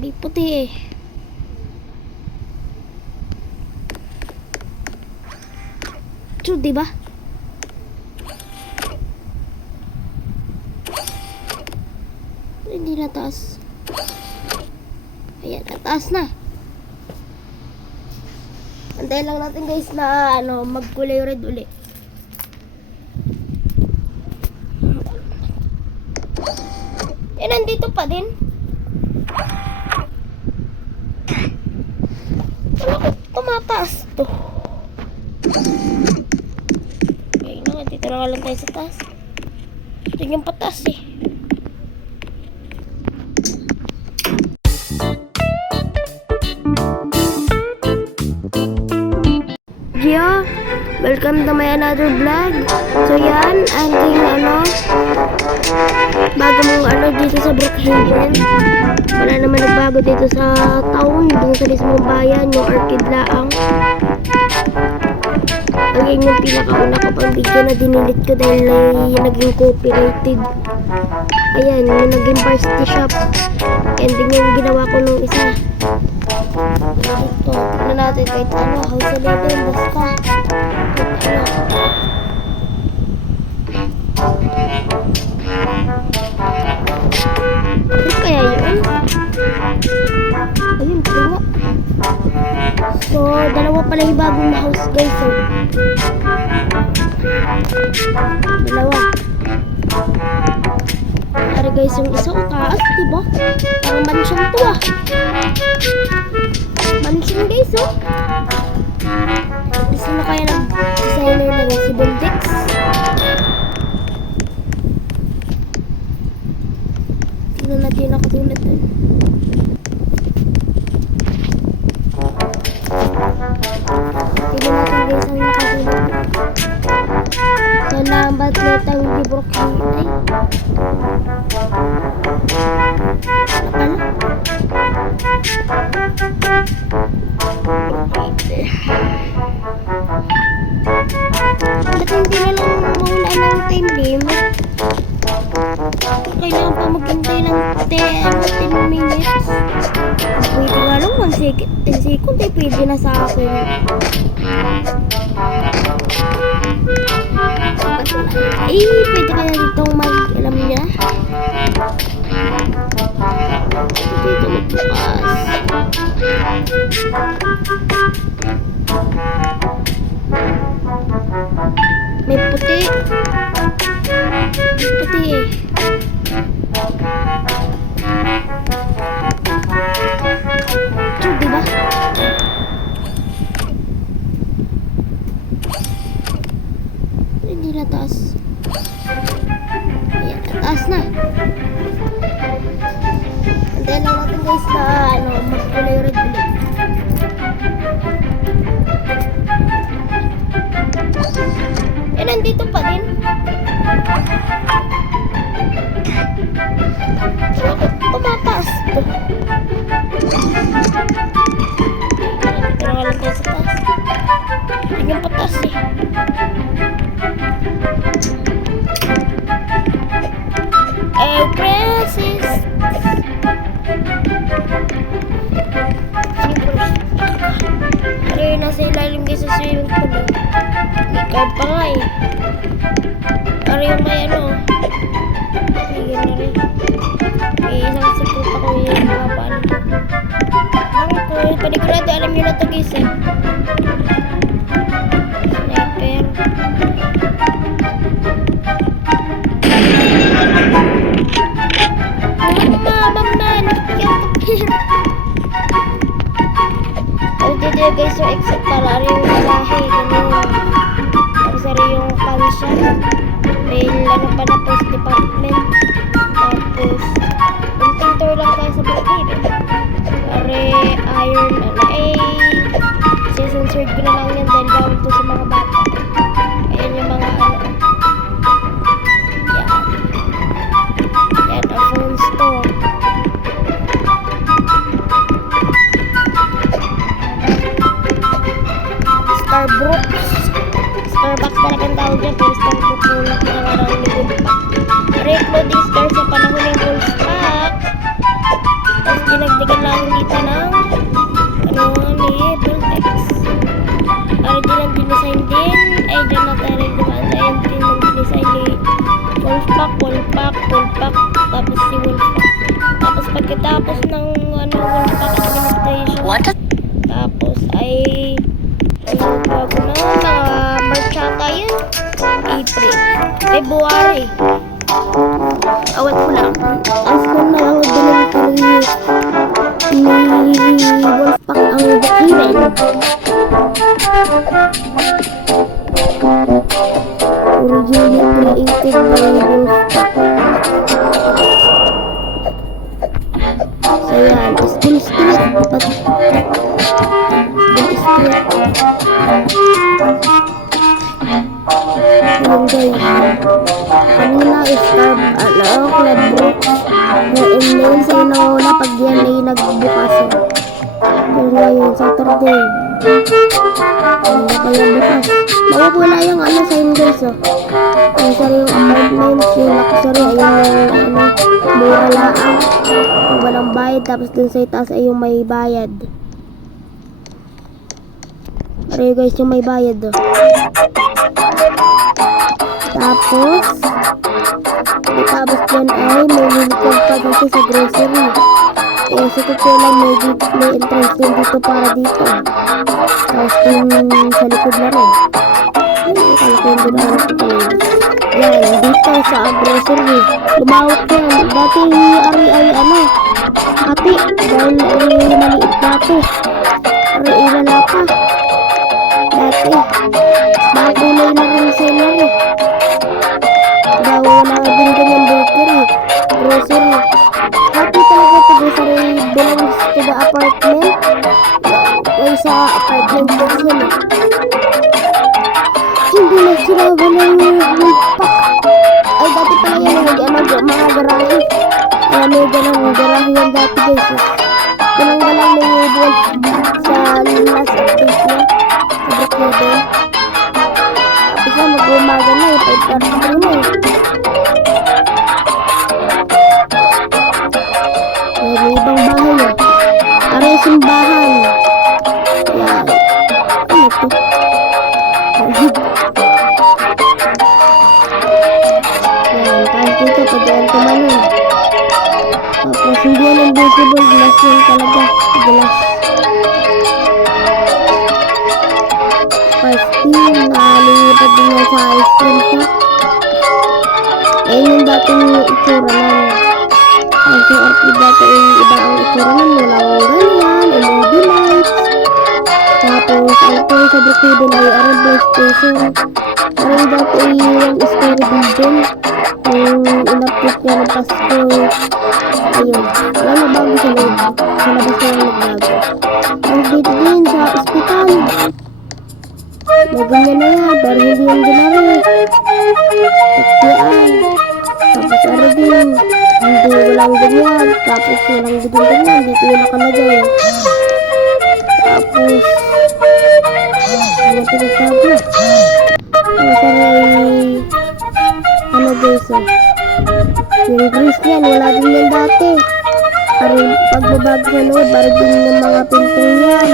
May puti eh. True, diba? Hindi nataas. Ayan, nataas na. Antayin lang natin guys na magkulay red uli. Eh, nandito pa din. Tumataas to. Okay na nga, dito na lang tayo sa taas. Ito yung pataas eh. Gio, welcome to my another vlog. So yan, aking bago mong dito sa Brookhaven. Wala naman nagbago dito sa town, dito sa mismong bayan, yung Orchid Laang. Ang yung pinakauna ko pang video na dinilit ko dahil naging copyrighted. Ayan, yung naging varsity shop. And din yung ginawa ko nung isa. Ito, tignan natin kahit house 11, basta. Ano kaya yun? Ayun, kaya. So, dalawa pala yung bagong house guys. So, dalawa. Para guys, yung isa taas, diba? Parang mansion to ah. Mansion guys, oh. Gusto na kaya nag-designer na rin si Bundix. Tignan natin ako tulad dun. Tignan natin guys ang nakasulat. Salamat letang di Brookhaven. Ay. Ba't hindi na lang mawala ng time limit? Kailangan pa maghintay ng 10 minutes. Pwede nga lang 1 second, 10 second eh, pwede na sa akin. Pwede kaya ditong alam niya? Dito magbukas. May puti. May puti eh. True, diba? Hindi nataas. Ayan, nataas na. Antayin lang natin guys na magkulay red ulit. Eh, nandito pa din. Tumataas to. Pero nga lang tayo sa taas. Hindi yung pataas eh. Francis. Pero yun, nasa ilalim guys sa swimming pool eh. May card pa nga eh. Pero yung may sige na rin. May isang sipot ako yung mga paano. Ang cool. Panigurado, alam nyo na ito guys eh. Sniper. Dito guys yung exit para rin yung malahe, ganun. Tapos rin yung function. May pa na post department. Tapos yung tour lang tayo sa Brookhaven. Pare iron censored ko na lang yan dahil bawal to sa mga bata. Ayan yung mga yan ang phone store. Starbucks talagang tawag dyan, pero Starbucks yung pinangarang likod pa. Red loading star sa panahon ng full stock. Tapos dinagdagan lang pagkatapos ng Wolfpack Administration. What? Tapos ay bago na mga March ata yun. April. February. Awat ko lang. Tapos kung na lang delivery ni Wolfpack ang document. Originally created by Wolfpack. So yan, school street. Yun guys. Kanina is carb, Club Brooks. And then sa inauna pag yan ay nagbukas. Pero ngayon, Saturday. Hindi kaya bukas. Mawawala yung sign guys Yung sari yung apartments, yung luxury, ayun yung mura laang. Yung walang bayad, tapos dun sa itaas ay yung may bayad. Pero guys, yung may bayad tapos dyan ay may lilikod pa dito sa grocery. Sa totoo lang may entrance din dito para dito. Tapos dun sa likod na rin. Akala ko yung dinaan ko kanina. Yan, dito sa grocery. Lumawak yan. Dati ay hati. Dahil ay maliit dati. Ay wala pa. Dati. Bakulay na rin seller Daw wala din ganyan bakery. Grocery. Hati talaga ito grocery belongs to the apartment. Ay sa apartment kasi hindi na sila walang Wolfpack. Ay dati pala yan mga garahe. Ay may ganang garahe yan dati guys. Pinanggalang may Wolfpack sa last update niya. Sa Brookhaven. Tapos na mag-umaga na 5:30 na may ibang bahay Aray simbahan. Yan. Ano to? Yan. Tapos dito pagdaan tumanon. Tapos hindi yan invisible. Glass yan talaga. Glass. Pasting. Nakalilipat din yan sa ice cream shop. Ayun yung dating itsura namin. Tapos yung arcade dati ay iba ang itsura namin. Walang ganyan. LED lights. Tapos ang po sa Brookhaven ay PlayStation. Parang dati ay yung story building. Yung in-update niya ng Pasko. Ayun. Wala na bago sa loob. Sa labas na yung nagbago. Ang dito din sa ospital. May ganyan na yan. Pero hindi yung ginari. Taksiaan. Tapos ano din. Hindi walang ganyan. Tapos walang ganyan. Dito yung nakalagay. Tapos ano pinagsabi? Tapos ano guys yung grease yan. Wala din yan dati. Parang pagbabago sa loob. Parang din yung mga pinting yan.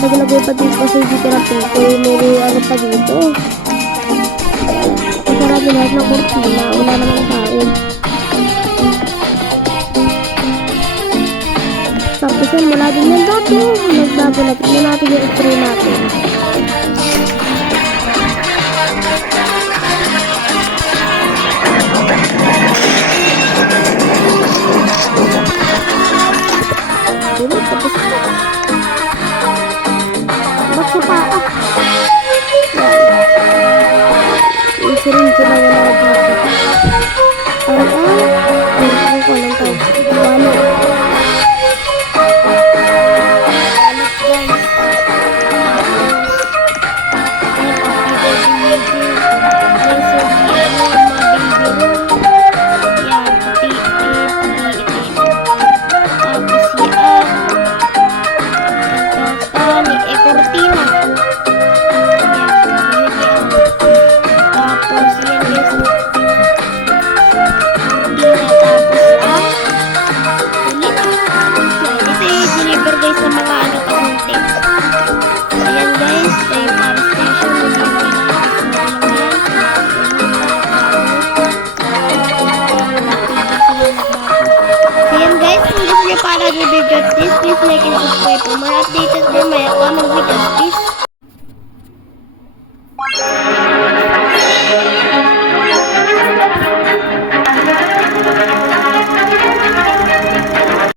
Naglagay pa dito kasi dito na pinto. May ano pa dito. Masarap din lahat ng kurtina. Wala naman kain. Tapos yan, wala din yan dati. Nagbago na. Tignan natin yung x-ray natin. Diba? Tapos sa paa. Yung siringe na wala dito. Ang ko lang tawag. Wallet. Wallet guys. this, please like and subscribe for more updates at mamaya comment videos, please.